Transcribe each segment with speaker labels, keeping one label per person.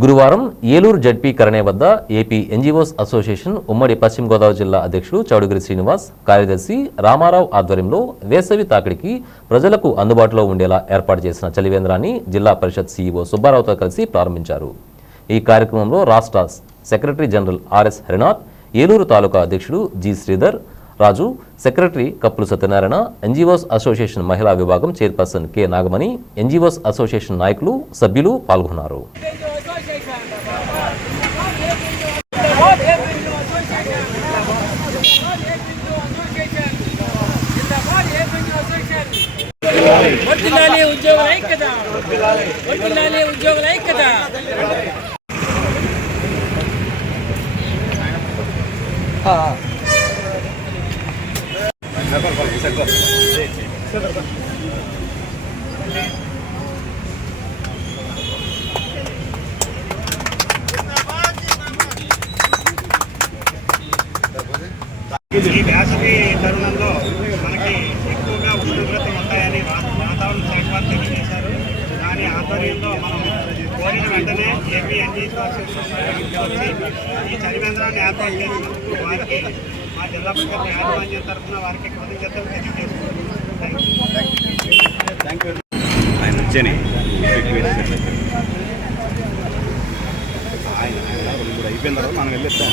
Speaker 1: గురువారం ఏలూరు జడ్పీ కరణే వద్ద AP NGOs association ఉమ్మడి పశ్చిమ గోదావరి జిల్లా అధ్యక్షుడు చౌడగిరి శ్రీనివాస్ కార్యదర్శి రామారావు ఆధ్వర్యంలో వేసవి తాకిడికి ప్రజలకు అందుబాటులో ఉండేలా ఏర్పాటు చేసిన చలివేంద్రాన్ని జిల్లా పరిషత్ సీఈఓ సుబ్బారావుతో కలిసి ప్రారంభించారు. ఈ కార్యక్రమంలో రాష్ట్ర secretary general RS Harinath Eluru taluka అధ్యక్షుడు జి శ్రీధర్ రాజు సెక్రటరీ కప్పులు సత్యనారాయణ ఎన్జీఓస్ అసోసియేషన్ మహిళా విభాగం chairperson K Nagamani NGOs association నాయకులు సభ్యులు పాల్గొన్నారు.
Speaker 2: వర్తిల్లాలి ఉద్యోగుల ఐక్యత. వర్తిల్లాలి ఉద్యోగుల ఐక్యత.
Speaker 3: ఈ వేసవి తరుణంలో మనకి ఎక్కువగా ఉష్ణోగ్రత ఉంటాయని వాతావరణ శాఖ వారు తెలియజేశారు. దాని ఆధ్వర్యంలో మనం కోరిన వెంటనే ఏపీ ఎన్జీ వచ్చి ఈ చలివేంద్రాన్ని ఏర్పాటు చేసినందుకు వారికి మా జిల్లా పరిషత్ యాజమాన్యం తరఫున వారికి కృతజ్ఞతలు తెలియజేస్తున్నాం
Speaker 4: ఆయన వచ్చాని ఆయన ఇప్పుడు అయిపోయిన తర్వాత మనం వెళ్ళిస్తాం.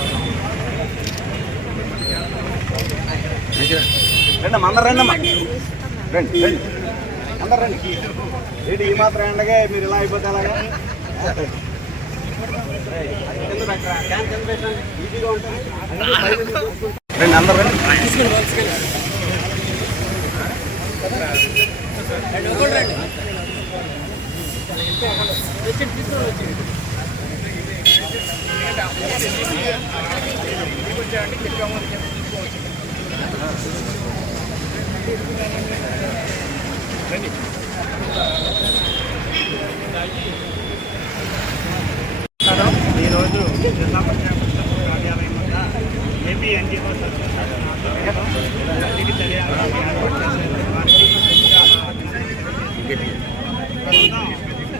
Speaker 4: అమ్మ, అందరు రండి రండి రండి. అందరు రండి. ఏంటి ఈ మాత్రం ఎండగా మీరు ఇలా అయిపోతే అలాగా రండి అందరు రండి.
Speaker 3: ఈరోజు జిల్లా పంచాయతీ కార్యాలయం వద్ద ఏపీ ఎన్జిఓ ఇంటికి తెలియాలని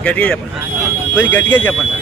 Speaker 5: గట్టిగా చెప్పండి. కొంచెం గట్టిగా చెప్పండి.